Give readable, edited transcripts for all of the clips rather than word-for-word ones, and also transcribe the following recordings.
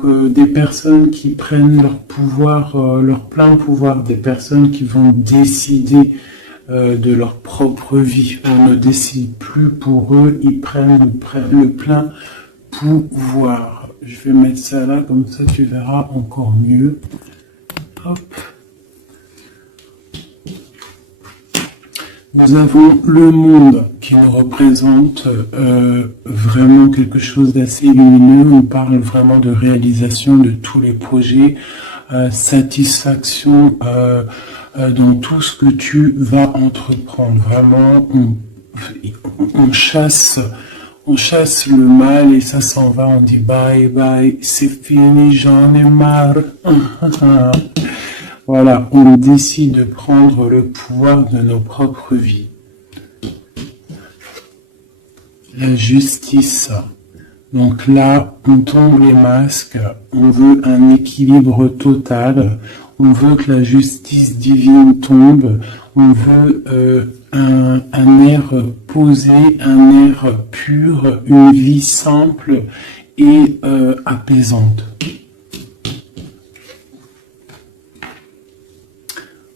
Donc des personnes qui prennent leur pouvoir, leur plein pouvoir, des personnes qui vont décider de leur propre vie. On ne décide plus pour eux, ils prennent le plein pouvoir. Je vais mettre ça là, comme ça tu verras encore mieux. Hop. Nous avons le monde qui nous représente vraiment quelque chose d'assez lumineux. On parle vraiment de réalisation de tous les projets, satisfaction dans tout ce que tu vas entreprendre. Vraiment, on chasse le mal et ça s'en va. On dit bye bye, c'est fini, j'en ai marre. Voilà, on décide de prendre le pouvoir de nos propres vies. La justice. Donc là, on tombe les masques, on veut un équilibre total, on veut que la justice divine tombe, on veut un air posé, un air pur, une vie simple et apaisante.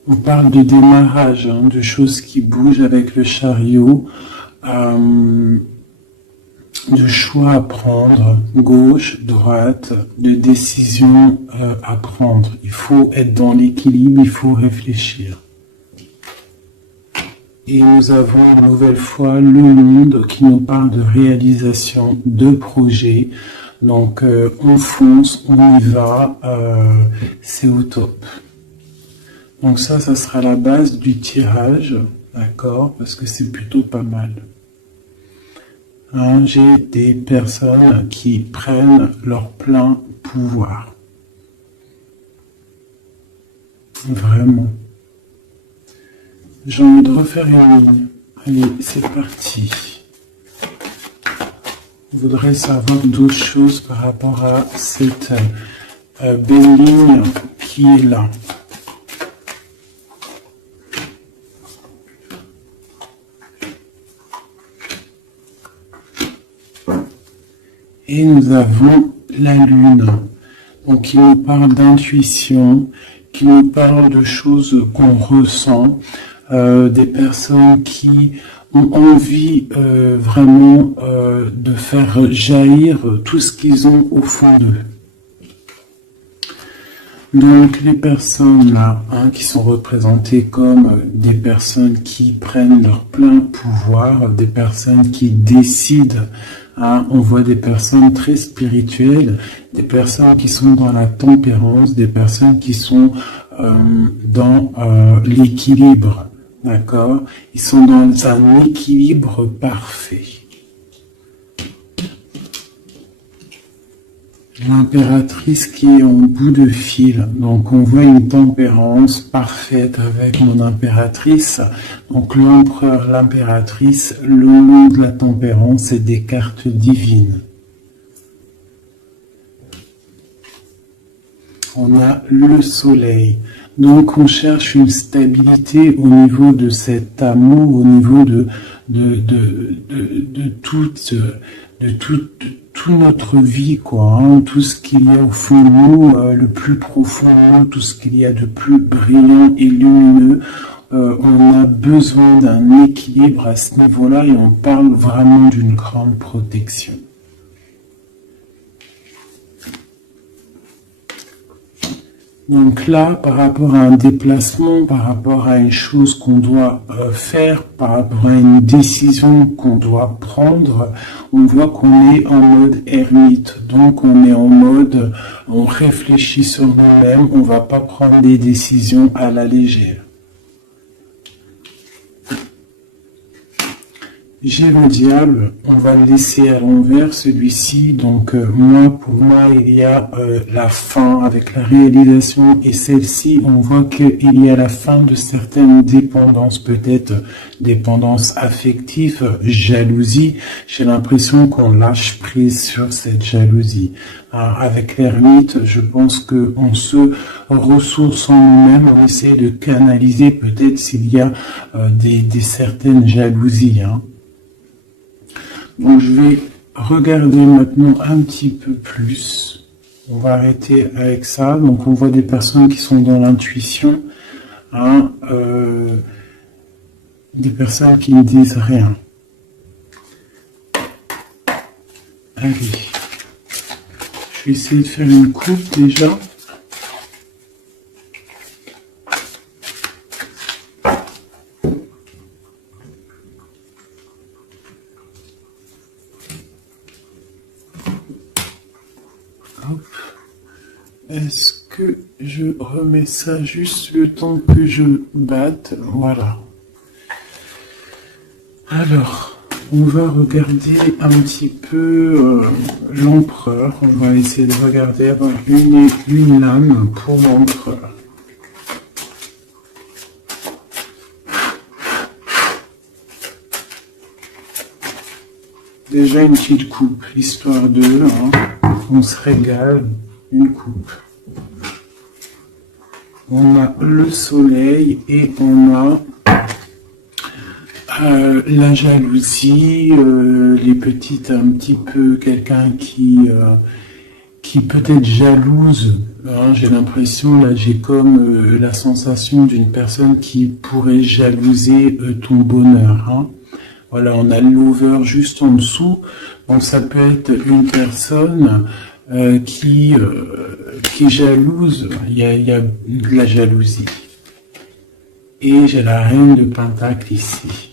On parle de démarrage, hein, de choses qui bougent avec le chariot, de choix à prendre, gauche, droite, de décisions à prendre. Il faut être dans l'équilibre, il faut réfléchir. Et nous avons une nouvelle fois le monde qui nous parle de réalisation de projets. Donc on fonce, on y va, c'est au top. Donc ça sera la base du tirage, d'accord, parce que c'est plutôt pas mal. Hein, j'ai des personnes qui prennent leur plein pouvoir. Vraiment. J'ai envie de refaire une ligne. Allez, c'est parti. Je voudrais savoir d'autres choses par rapport à cette belle ligne qui est là. Et nous avons la lune, donc qui nous parle d'intuition, qui nous parle de choses qu'on ressent, des personnes qui ont envie vraiment de faire jaillir tout ce qu'ils ont au fond d'eux. Donc les personnes là, hein, qui sont représentées comme des personnes qui prennent leur plein pouvoir, des personnes qui décident. Hein, on voit des personnes très spirituelles, des personnes qui sont dans la tempérance, des personnes qui sont dans l'équilibre, d'accord? Ils sont dans un équilibre parfait. L'impératrice qui est en bout de fil, donc on voit une tempérance parfaite avec mon impératrice, donc l'empereur, l'impératrice, le nom de la tempérance et des cartes divines. On a le soleil, donc on cherche une stabilité au niveau de cet amour, au niveau de toute notre vie, quoi, hein, tout ce qu'il y a au fond de nous, le plus profond de nous, tout ce qu'il y a de plus brillant et lumineux, on a besoin d'un équilibre à ce niveau-là et on parle vraiment d'une grande protection. Donc là, par rapport à un déplacement, par rapport à une chose qu'on doit faire, par rapport à une décision qu'on doit prendre, on voit qu'on est en mode ermite. Donc on est en mode, on réfléchit sur nous-mêmes, on ne va pas prendre des décisions à la légère. J'ai le diable, on va le laisser à l'envers celui-ci, donc pour moi il y a la fin avec la réalisation et celle-ci on voit qu'il y a la fin de certaines dépendances, peut-être dépendance affective, jalousie, j'ai l'impression qu'on lâche prise sur cette jalousie. Avec l'ermite, je pense qu'on se ressource en nous-mêmes, on essaie de canaliser peut-être s'il y a des certaines jalousies, hein. Donc je vais regarder maintenant un petit peu plus. On va arrêter avec ça. Donc, on voit des personnes qui sont dans l'intuition, hein, des personnes qui ne disent rien. Allez. Je vais essayer de faire une coupe déjà. Est-ce que je remets ça juste le temps que je batte? Voilà. Alors, on va regarder un petit peu l'empereur. On va essayer de regarder avoir une lame pour l'empereur. Déjà une petite coupe, histoire de, hein, on se régale, une coupe. On a le soleil et on a la jalousie, les petites, un petit peu, quelqu'un qui peut être jalouse. Hein, j'ai l'impression, là, j'ai comme la sensation d'une personne qui pourrait jalouser ton bonheur. Hein. Voilà, on a le lover juste en dessous. Donc ça peut être une personne qui est jalouse. Il y a de la jalousie. Et j'ai la reine de Pentacle ici.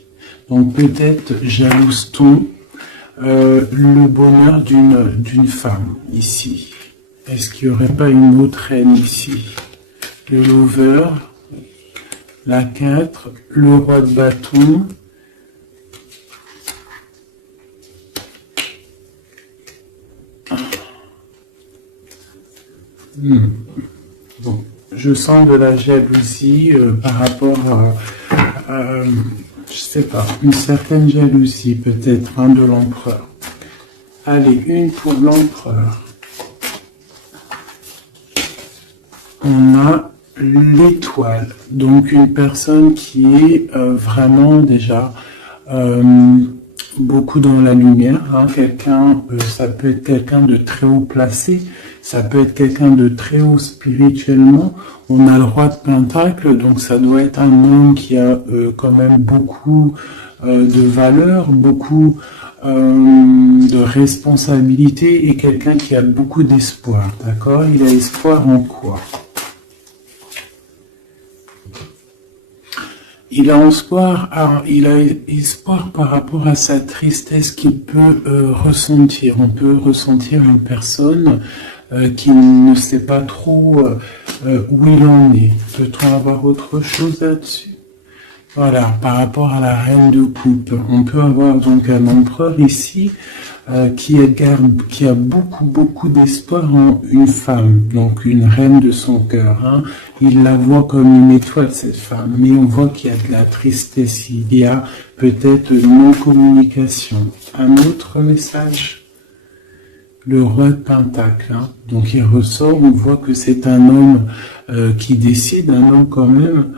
Donc peut-être jalouse-t-on le bonheur d'une femme ici. Est-ce qu'il n'y aurait pas une autre reine ici? Le lover, la 4, le roi de bâton. Bon, je sens de la jalousie par rapport à je sais pas, une certaine jalousie peut-être, hein, de l'empereur. Allez, une pour l'empereur. On a l'étoile, donc une personne qui est vraiment déjà beaucoup dans la lumière. Hein, quelqu'un, ça peut être quelqu'un de très haut placé, ça peut être quelqu'un de très haut spirituellement. On a le roi de Pentacle, donc ça doit être un homme qui a quand même beaucoup de valeur, beaucoup de responsabilité et quelqu'un qui a beaucoup d'espoir. D'accord? Il a espoir en quoi? Il a espoir par rapport à sa tristesse qu'il peut ressentir. On peut ressentir une personne qui ne sait pas trop où il en est. Peut-on avoir autre chose là-dessus? Voilà, par rapport à la reine de coupe. On peut avoir donc un empereur ici qui a beaucoup d'espoir en une femme, donc une reine de son cœur. Hein. Il la voit comme une étoile, cette femme, mais on voit qu'il y a de la tristesse, il y a peut-être une non-communication. Un autre message, le roi de Pentacle. Hein. Donc il ressort, on voit que c'est un homme qui décide, un homme quand même.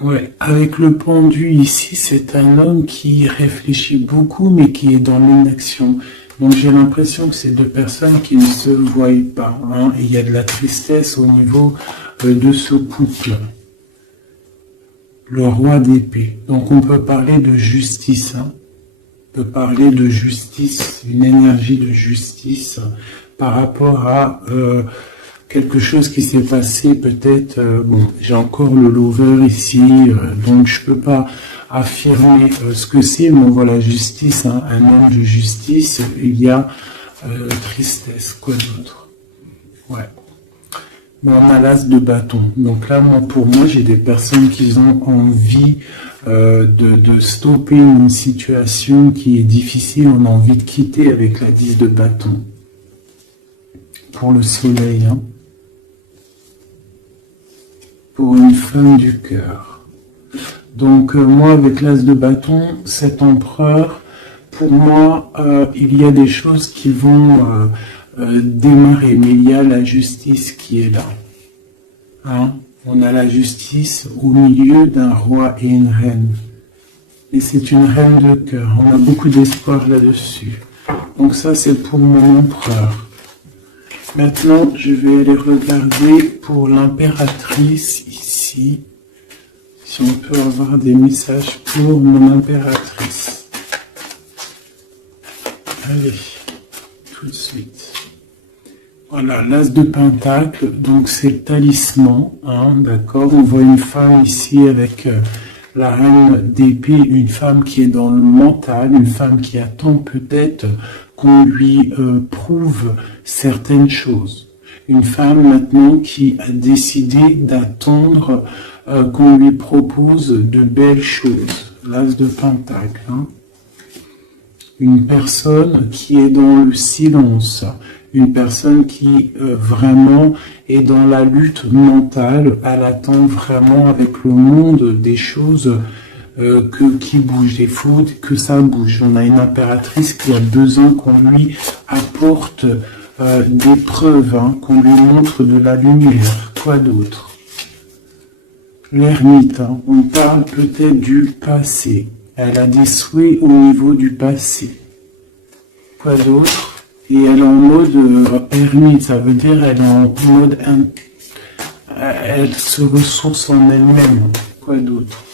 Ouais, avec le pendu ici, c'est un homme qui réfléchit beaucoup, mais qui est dans l'inaction. Donc j'ai l'impression que c'est deux personnes qui ne se voient pas. Hein, et il y a de la tristesse au niveau de ce couple. Le roi d'épée. Donc on peut parler de justice. Hein. On peut parler de justice, une énergie de justice par rapport à quelque chose qui s'est passé peut-être, bon, j'ai encore le lover ici, donc je peux pas affirmer ce que c'est, mais on voit la justice, hein, un homme de justice, il y a tristesse, quoi d'autre? Ouais. Bon, on a l'as de bâton, donc là, pour moi, j'ai des personnes qui ont envie de stopper une situation qui est difficile, on a envie de quitter avec la 10 de bâton. Pour le soleil, hein. Pour une femme du cœur. Donc moi avec l'as de bâton, cet empereur, pour moi il y a des choses qui vont démarrer, mais il y a la justice qui est là. Hein? On a la justice au milieu d'un roi et une reine. Et c'est une reine de cœur, on a beaucoup d'espoir là-dessus. Donc ça c'est pour mon empereur. Maintenant, je vais aller regarder pour l'impératrice ici. Si on peut avoir des messages pour mon impératrice. Allez, tout de suite. Voilà, l'as de pentacle, donc c'est le talisman, hein, d'accord. On voit une femme ici avec la reine d'épée, une femme qui est dans le mental, une femme qui attend peut-être qu'on lui prouve certaines choses. Une femme maintenant qui a décidé d'attendre qu'on lui propose de belles choses. L'as de pentacle. Hein. Une personne qui est dans le silence. Une personne qui vraiment est dans la lutte mentale. Elle attend vraiment avec le monde des choses qui bougent. Il faut que ça bouge. On a une impératrice qui a besoin qu'on lui apporte des preuves, hein, qu'on lui montre de la lumière. Quoi d'autre? L'ermite, hein, on parle peut-être du passé. Elle a des souhaits au niveau du passé. Quoi d'autre? Et elle est en mode ermite, ça veut dire elle est en mode... Elle se ressource en elle-même. Quoi d'autre?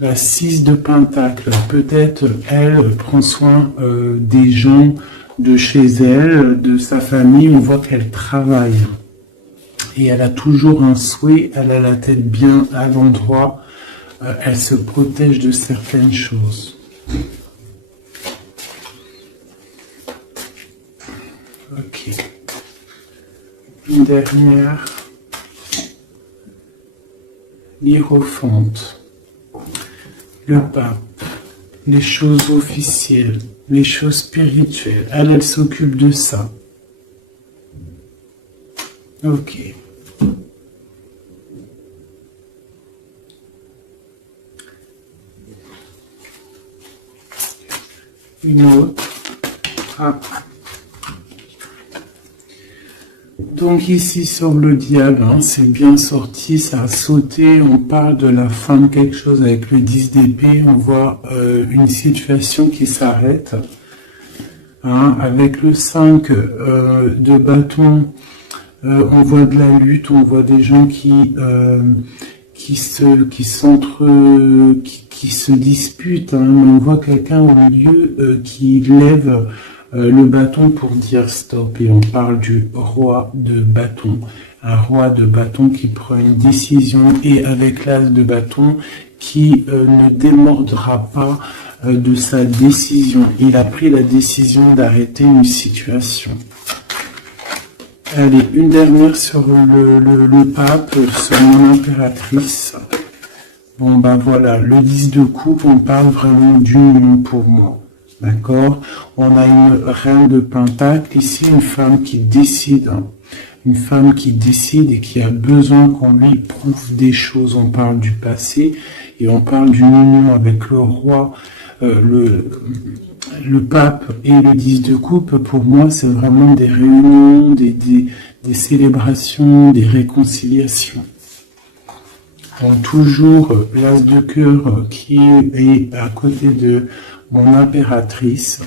La 6 de pentacle. Peut-être elle prend soin des gens de chez elle, de sa famille. On voit qu'elle travaille. Et elle a toujours un souhait, elle a la tête bien à l'endroit, elle se protège de certaines choses. Ok. Une dernière. L'hiérophante. Le pape. Les choses officielles. Les choses spirituelles. Elle s'occupe de ça. Ok. Une autre. Ah. Donc ici sur le diable, hein, c'est bien sorti, ça a sauté, on parle de la fin de quelque chose avec le 10 d'épée, on voit une situation qui s'arrête. Hein, avec le 5 de bâton, on voit de la lutte, on voit des gens qui se disputent, hein, mais on voit quelqu'un au milieu qui lève le bâton pour dire stop, et on parle du roi de bâton. Un roi de bâton qui prend une décision, et avec l'as de bâton qui ne démordra pas de sa décision. Il a pris la décision d'arrêter une situation. Allez, une dernière sur le pape, sur mon impératrice. Bon, ben voilà, le 10 de coupe, on parle vraiment d'union pour moi. D'accord? On a une reine de pentacle, ici une femme qui décide. Hein. Une femme qui décide et qui a besoin qu'on lui prouve des choses. On parle du passé et on parle d'une union avec le roi, le pape et le 10 de coupe. Pour moi, c'est vraiment des réunions, des célébrations, des réconciliations. Donc toujours l'as de cœur qui est à côté de mon impératrice.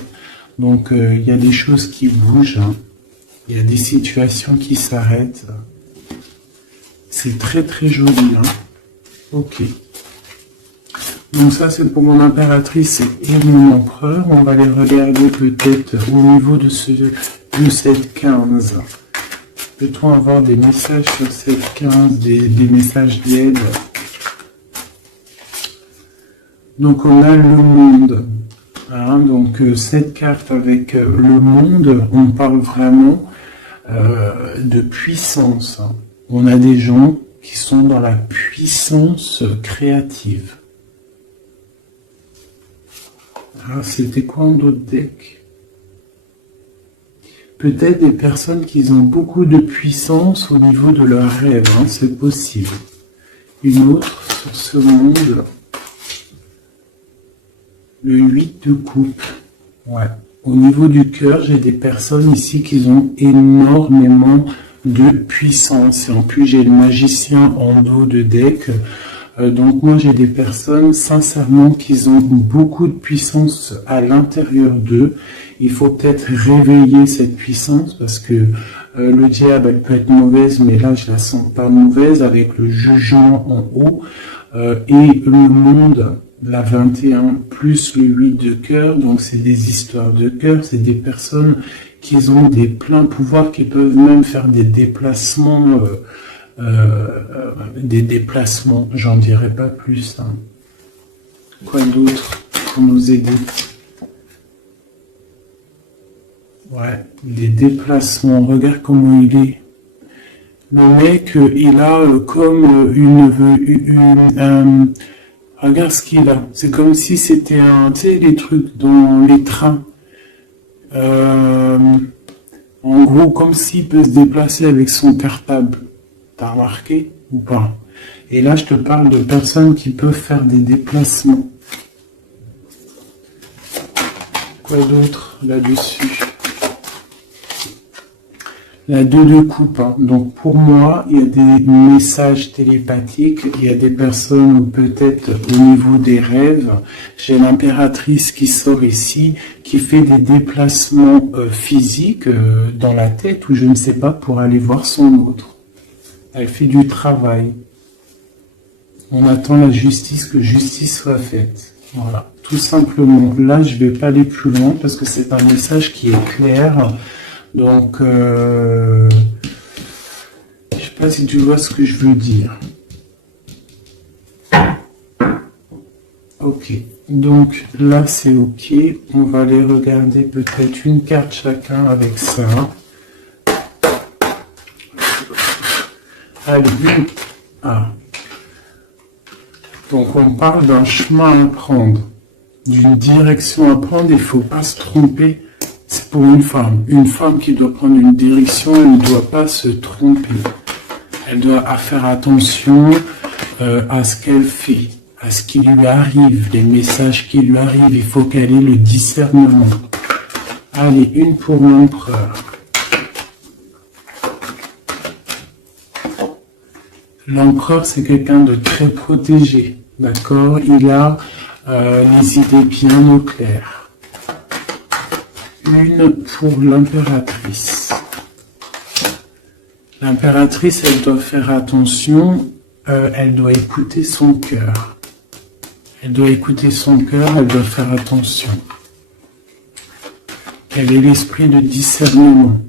Donc il y a des choses qui bougent, hein. Il y a des situations qui s'arrêtent. C'est très très joli. Hein. Ok. Donc ça c'est pour mon impératrice et mon empereur. On va les regarder peut-être au niveau de cette 15. Peut-on avoir des messages sur cette 15, des messages d'aide? Donc on a le monde. Hein, donc cette carte avec le monde, on parle vraiment de puissance. Hein. On a des gens qui sont dans la puissance créative. Ah, c'était quoi en d'autres decks? Peut-être des personnes qui ont beaucoup de puissance au niveau de leurs rêves, hein, c'est possible. Une autre sur ce monde, le 8 de coupe. Ouais. Au niveau du cœur, j'ai des personnes ici qui ont énormément de puissance. Et en plus, j'ai le magicien en dos de deck. Donc moi j'ai des personnes sincèrement qui ont beaucoup de puissance à l'intérieur d'eux. Il faut peut-être réveiller cette puissance parce que le diable elle peut être mauvaise, mais là je la sens pas mauvaise avec le jugement en haut et le monde, la 21 plus le 8 de cœur. Donc c'est des histoires de cœur, c'est des personnes qui ont des pleins pouvoirs, qui peuvent même faire des déplacements. J'en dirai pas plus. Hein. Quoi d'autre pour nous aider? Ouais, les déplacements. Regarde comment il est. Le mec, il a comme regarde ce qu'il a. C'est comme si c'était tu sais, les trucs dans les trains. En gros, comme s'il peut se déplacer avec son cartable. T'as remarqué ou pas? Et là, je te parle de personnes qui peuvent faire des déplacements. Quoi d'autre là-dessus? La 2 de coupe. Hein. Donc pour moi, il y a des messages télépathiques. Il y a des personnes où peut-être au niveau des rêves, j'ai l'impératrice qui sort ici, qui fait des déplacements physiques dans la tête ou je ne sais pas pour aller voir son autre. Elle fait du travail. On attend la justice, que justice soit faite. Voilà, tout simplement. Là, je ne vais pas aller plus loin parce que c'est un message qui est clair. Donc, je ne sais pas si tu vois ce que je veux dire. Ok, donc là c'est ok. On va aller regarder peut-être une carte chacun avec ça. Allez, donc on parle d'un chemin à prendre, d'une direction à prendre, il ne faut pas se tromper, c'est pour une femme qui doit prendre une direction, elle ne doit pas se tromper, elle doit faire attention à ce qu'elle fait, à ce qui lui arrive, les messages qui lui arrivent, il faut qu'elle ait le discernement. Allez, une pour l'empereur. L'empereur, c'est quelqu'un de très protégé, d'accord? Il a les idées bien au clair. Une pour l'impératrice. L'impératrice, elle doit faire attention, elle doit écouter son cœur. Elle doit écouter son cœur, elle doit faire attention. Elle est l'esprit de discernement.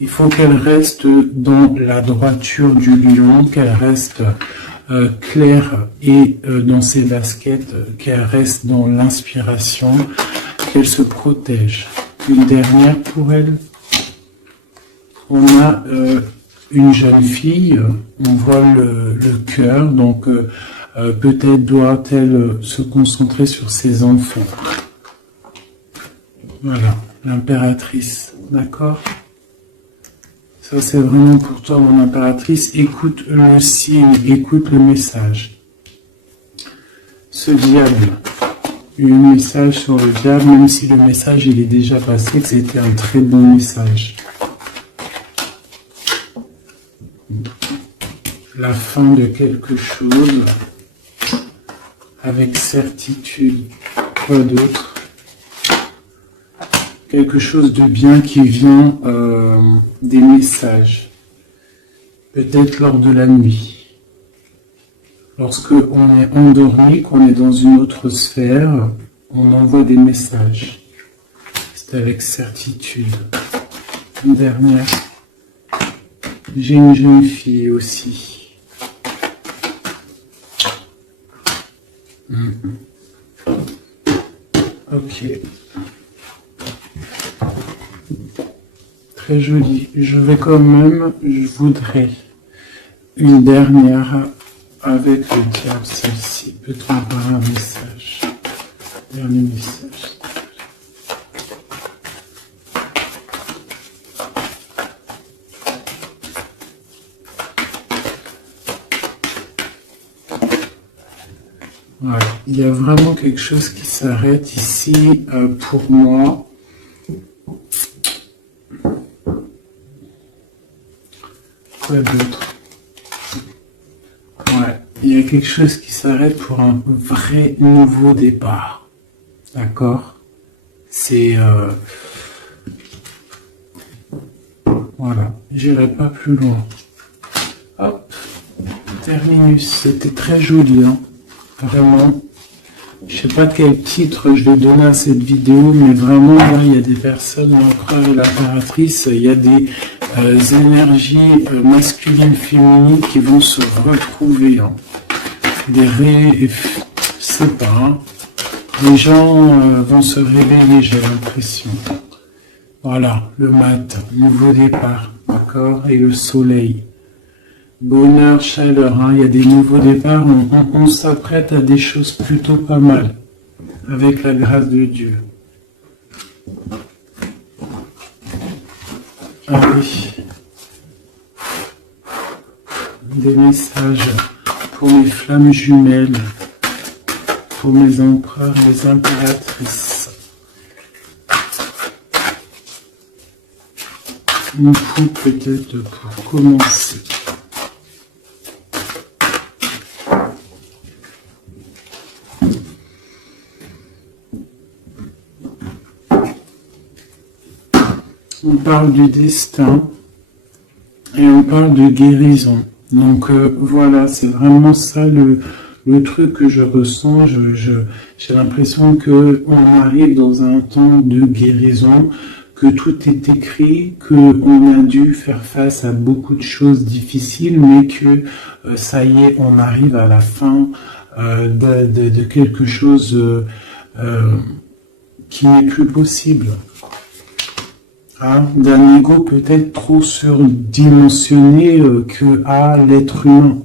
Il faut qu'elle reste dans la droiture du lion, qu'elle reste claire et dans ses baskets, qu'elle reste dans l'inspiration, qu'elle se protège. Une dernière pour elle. On a une jeune fille, on voit le cœur, donc peut-être doit-elle se concentrer sur ses enfants. Voilà, l'impératrice, d'accord ? Ça, c'est vraiment pour toi, mon impératrice. Écoute le signe, écoute le message. Ce diable, un message sur le diable, même si le message il est déjà passé, que c'était un très bon message. La fin de quelque chose, avec certitude. Quoi d'autre ? Quelque chose de bien qui vient des messages, peut-être lors de la nuit. Lorsque on est endormi, qu'on est dans une autre sphère, on envoie des messages. C'est avec certitude. Une dernière. J'ai une jeune fille aussi. Ok. Très joli. Je voudrais une dernière avec le diable, celle-ci. Peut-on avoir un message? Dernier message. Voilà. Il y a vraiment quelque chose qui s'arrête ici pour moi. Quoi d'autre? Ouais, il y a quelque chose qui s'arrête pour un vrai nouveau départ. D'accord? C'est... Voilà, j'irai pas plus loin. Hop, terminus, c'était très joli, hein. Vraiment. Je sais pas quel titre je vais donner à cette vidéo, mais vraiment, là, il y a des personnes, l'empereur et l'impératrice, il y a des énergies masculines, féminines qui vont se retrouver. Hein. Je sais pas, hein. Les gens vont se réveiller, j'ai l'impression. Voilà, le mat, nouveau départ, d'accord, et le soleil. Bonheur, chaleur, hein, il y a des nouveaux départs, on s'apprête à des choses plutôt pas mal, avec la grâce de Dieu. Allez, des messages pour mes flammes jumelles, pour mes empereurs, mes impératrices. Une coup peut-être pour commencer. On parle du destin et on parle de guérison. Donc voilà, c'est vraiment ça le truc que je ressens. J'ai l'impression qu'on arrive dans un temps de guérison, que tout est écrit, qu'on a dû faire face à beaucoup de choses difficiles, mais que ça y est, on arrive à la fin de quelque chose qui n'est plus possible. Hein, d'un ego peut-être trop surdimensionné que à l'être humain.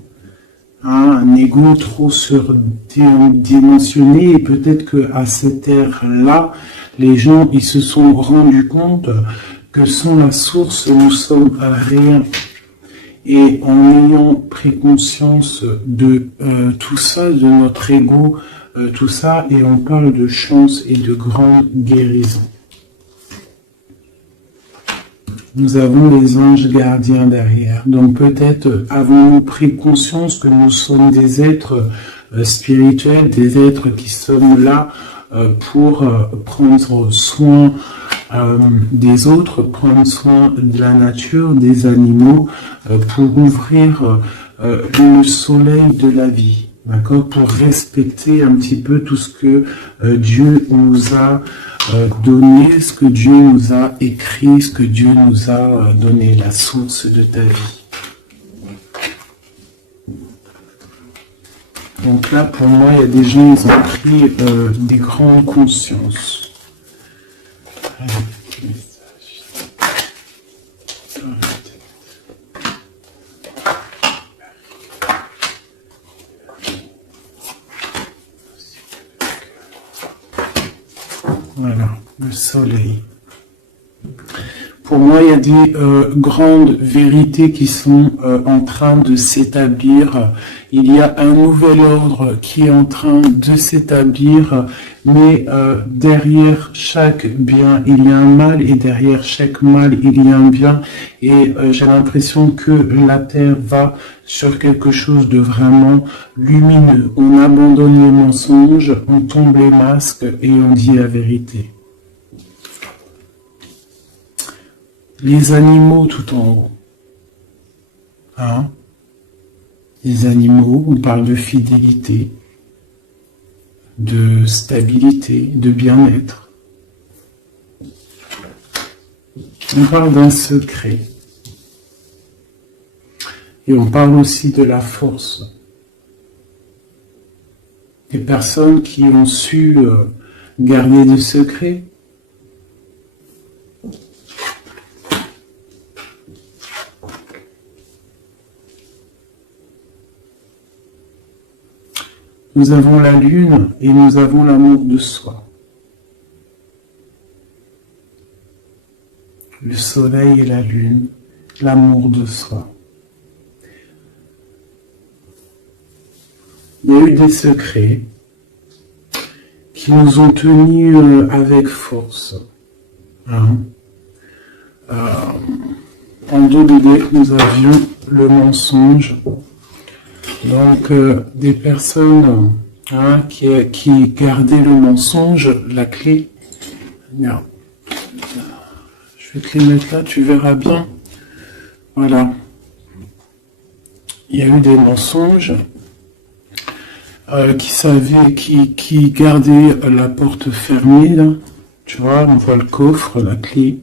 Hein, un ego trop surdimensionné et peut-être qu'à cette ère-là, les gens ils se sont rendus compte que sans la source, nous sommes rien. Et en ayant pris conscience de tout ça, de notre ego, tout ça, et on parle de chance et de grande guérison. Nous avons les anges gardiens derrière. Donc peut-être avons-nous pris conscience que nous sommes des êtres spirituels, des êtres qui sommes là pour prendre soin des autres, prendre soin de la nature, des animaux, pour ouvrir le soleil de la vie. D'accord, pour respecter un petit peu tout ce que Dieu nous a donné, ce que Dieu nous a écrit, ce que Dieu nous a donné, la source de ta vie. Donc là, pour moi, il y a des gens qui ont pris des grandes consciences. Voilà, le soleil. Pour moi, il y a des grandes vérités qui sont en train de s'établir. Il y a un nouvel ordre qui est en train de s'établir, mais derrière chaque bien, il y a un mal, et derrière chaque mal, il y a un bien. Et j'ai l'impression que la Terre va sur quelque chose de vraiment lumineux. On abandonne les mensonges, on tombe les masques et on dit la vérité. Les animaux tout en haut. Hein? Les animaux, on parle de fidélité, de stabilité, de bien-être. On parle d'un secret. Et on parle aussi de la force. Des personnes qui ont su garder du secret. Nous avons la lune et nous avons l'amour de soi. Le soleil et la lune, l'amour de soi. Il y a eu des secrets qui nous ont tenus avec force. Hein? En dos de deck, nous avions le mensonge. Donc, des personnes hein, qui gardaient le mensonge, la clé. Bien. Je vais te les mettre là, tu verras bien. Voilà. Il y a eu des mensonges qui gardaient la porte fermée, là. Tu vois, on voit le coffre, la clé.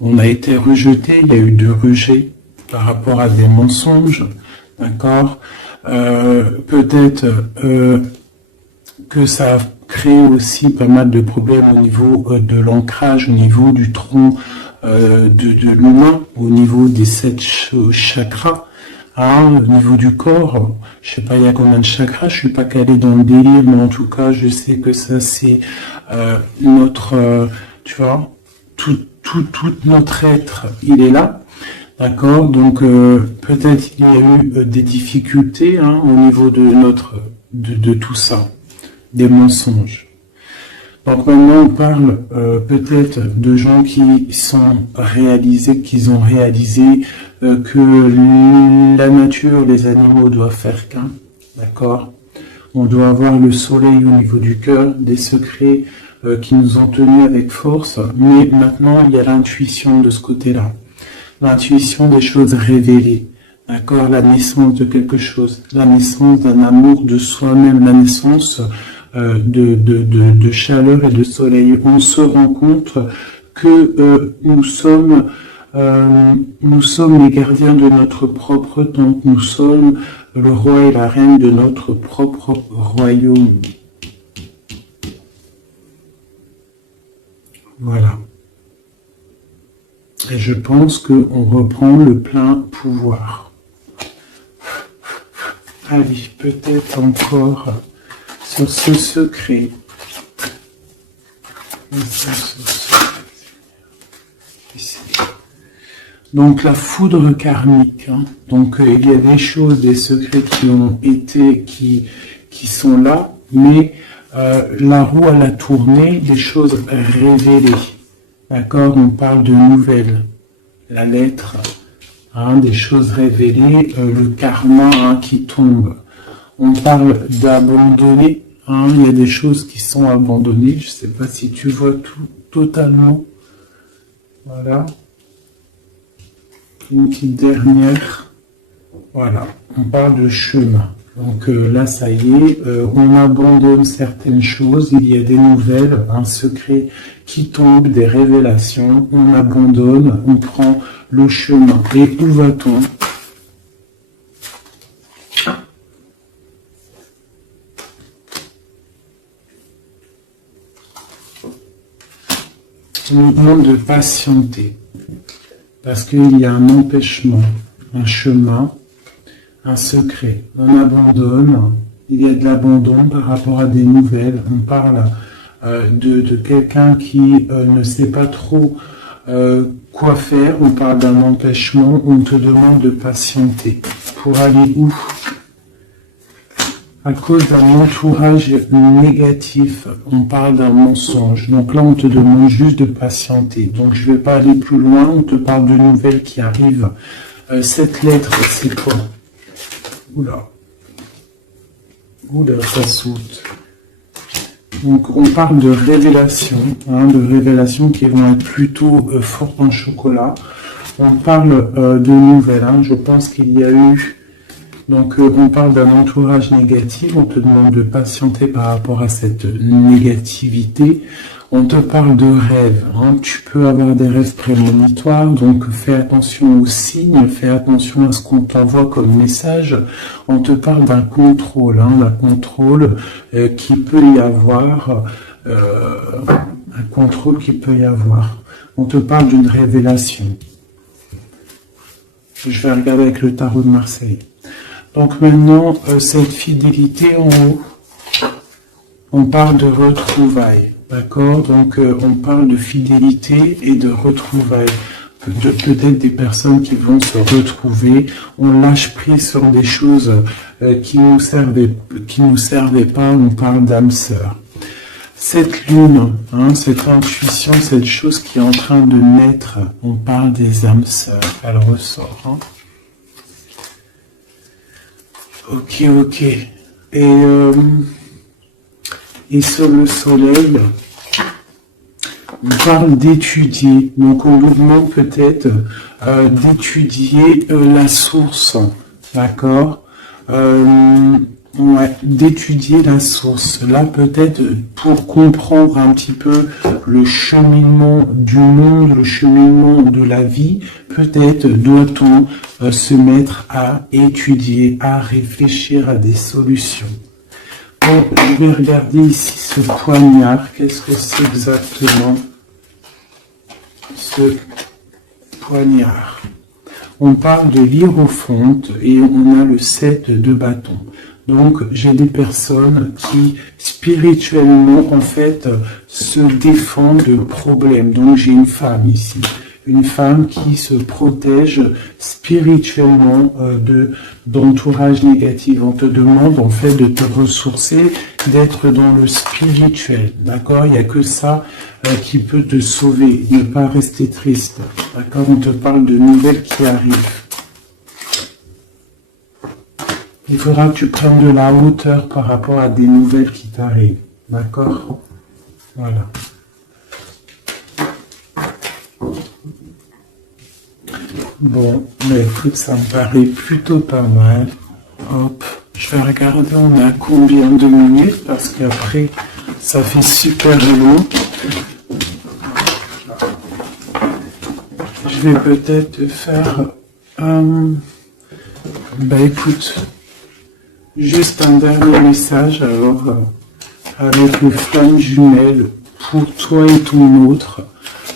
On a été rejeté, il y a eu de rejet par rapport à des mensonges. D'accord, peut-être que ça a créé aussi pas mal de problèmes au niveau de l'ancrage, au niveau du tronc de l'humain, au niveau des 7 chakras, hein, au niveau du corps. Je sais pas il y a combien de chakras, je suis pas calé dans le délire, mais en tout cas je sais que ça c'est notre, tu vois, tout notre être, il est là. D'accord, donc peut-être il y a eu des difficultés hein, au niveau de de tout ça, des mensonges. Donc maintenant on parle peut-être de gens qui ont réalisé que la nature, les animaux doivent faire qu'un. D'accord, on doit avoir le soleil au niveau du cœur, des secrets qui nous ont tenus avec force, mais maintenant il y a l'intuition de ce côté-là. L'intuition des choses révélées, d'accord, la naissance de quelque chose, la naissance d'un amour de soi-même, la naissance de chaleur et de soleil. On se rend compte que nous sommes les gardiens de notre propre temps, nous sommes le roi et la reine de notre propre royaume. Voilà. Et je pense qu'on reprend le plein pouvoir. Allez, peut-être encore sur ce secret. Donc la foudre karmique. Hein. Donc il y a des choses, des secrets qui ont été, qui sont là, mais la roue elle a tourné, des choses révélées. D'accord, on parle de nouvelles, la lettre, hein, des choses révélées, le karma hein, qui tombe. On parle d'abandonner, hein, il y a des choses qui sont abandonnées, je ne sais pas si tu vois tout totalement. Voilà. Une petite dernière. Voilà, on parle de chemin. Donc là, ça y est, on abandonne certaines choses, il y a des nouvelles, un secret qui tombe, des révélations, on abandonne, on prend le chemin. Et où va-t-on? On nous demande de patienter, parce qu'il y a un empêchement, un chemin, un secret, on abandonne, il y a de l'abandon par rapport à des nouvelles, on parle de quelqu'un qui ne sait pas trop quoi faire, on parle d'un empêchement, on te demande de patienter. Pour aller où? À cause d'un entourage négatif, on parle d'un mensonge. Donc là, on te demande juste de patienter. Donc je ne vais pas aller plus loin, on te parle de nouvelles qui arrivent. Cette lettre, c'est quoi? Oula. Oula, ça saute. Donc, on parle de révélations, hein, de révélations qui vont être plutôt fortes en chocolat. On parle de nouvelles, hein, je pense qu'il y a eu... Donc, on parle d'un entourage négatif, on te demande de patienter par rapport à cette négativité. On te parle de rêves, hein. Tu peux avoir des rêves prémonitoires, donc fais attention aux signes, fais attention à ce qu'on t'envoie comme message. On te parle d'un contrôle, hein, d'un contrôle qui peut y avoir, un contrôle qui peut y avoir. On te parle d'une révélation. Je vais regarder avec le tarot de Marseille. Donc maintenant, cette fidélité en haut, on parle de retrouvailles. D'accord, donc on parle de fidélité et de retrouvailles. Peut-être des personnes qui vont se retrouver. On lâche prise sur des choses qui nous servaient pas. On parle d'âme sœur. Cette lune, hein, cette intuition, cette chose qui est en train de naître, on parle des âmes sœurs. Elle ressort. Hein. Ok, ok. Et sur le soleil, on parle d'étudier. Donc on nous demande peut-être d'étudier la source. D'accord, ouais, d'étudier la source. Là, peut-être pour comprendre un petit peu le cheminement du monde, le cheminement de la vie, peut-être doit-on se mettre à étudier, à réfléchir à des solutions. Bon, je vais regarder ici ce poignard. Qu'est-ce que c'est exactement ce poignard? On parle de l'hiérophante et on a le 7 de bâton. Donc, j'ai des personnes qui, spirituellement, en fait, se défendent de problèmes. Donc, j'ai une femme ici. Une femme qui se protège spirituellement d'entourage négatif. On te demande, en fait, de te ressourcer, d'être dans le spirituel. D'accord? Il n'y a que ça qui peut te sauver. Ne pas rester triste. D'accord? On te parle de nouvelles qui arrivent. Il faudra que tu prennes de la hauteur par rapport à des nouvelles qui t'arrivent. D'accord? Voilà. Bon, mais écoute, ça me paraît plutôt pas mal. Hop, je vais regarder on a combien de minutes parce qu'après, ça fait super long. Je vais peut-être faire... bah écoute, juste un dernier message alors avec le flamme jumelle pour toi et ton autre,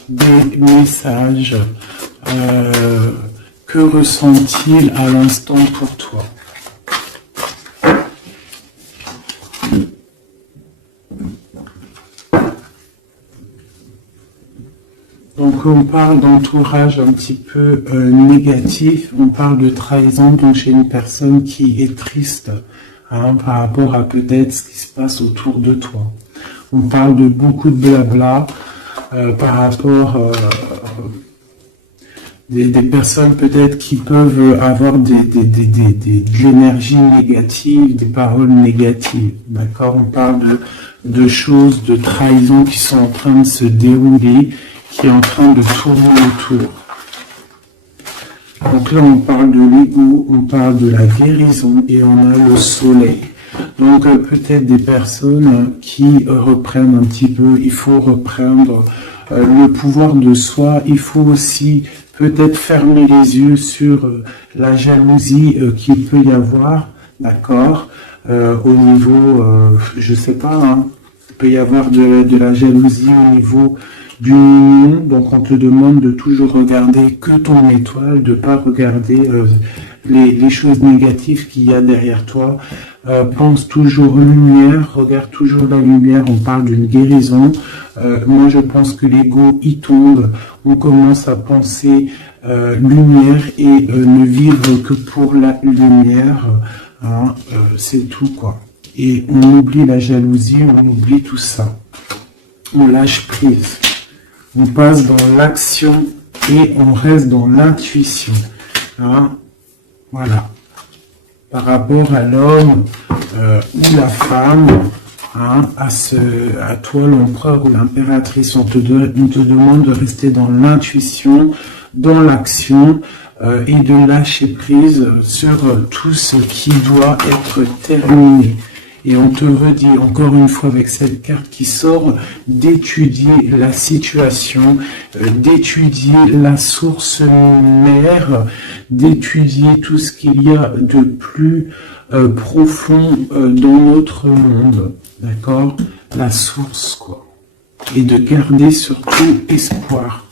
des messages. Que ressent-il à l'instant pour toi? Donc on parle d'entourage un petit peu négatif, on parle de trahison, donc chez une personne qui est triste par rapport à peut-être ce qui se passe autour de toi. On parle de beaucoup de blabla par rapport des personnes peut-être qui peuvent avoir de l'énergie négative, des paroles négatives. D'accord? On parle de choses, de trahison qui sont en train de se dérouler, qui est en train de tourner autour. Donc là, on parle de l'ego, on parle de la guérison et on a le soleil. Donc peut-être des personnes qui reprennent un petit peu, il faut reprendre le pouvoir de soi, il faut aussi peut-être fermer les yeux sur la jalousie qu'il peut y avoir, d'accord, au niveau, je sais pas, hein, il peut y avoir de la jalousie au niveau du mignon, donc on te demande de toujours regarder que ton étoile, de pas regarder les choses négatives qu'il y a derrière toi. Pense toujours lumière, regarde toujours la lumière, on parle d'une guérison. Moi je pense que l'ego y tombe, on commence à penser lumière et ne vivre que pour la lumière, hein, c'est tout quoi. Et on oublie la jalousie, on oublie tout ça. On lâche prise. On passe dans l'action et on reste dans l'intuition. Hein, voilà. Par rapport à l'homme ou la femme, hein, à toi l'empereur ou l'impératrice, on te demande de rester dans l'intuition, dans l'action et de lâcher prise sur tout ce qui doit être terminé. Et on te redit encore une fois avec cette carte qui sort d'étudier la situation, d'étudier la source mère, d'étudier tout ce qu'il y a de plus profond dans notre monde, d'accord? La source, quoi. Et de garder surtout espoir.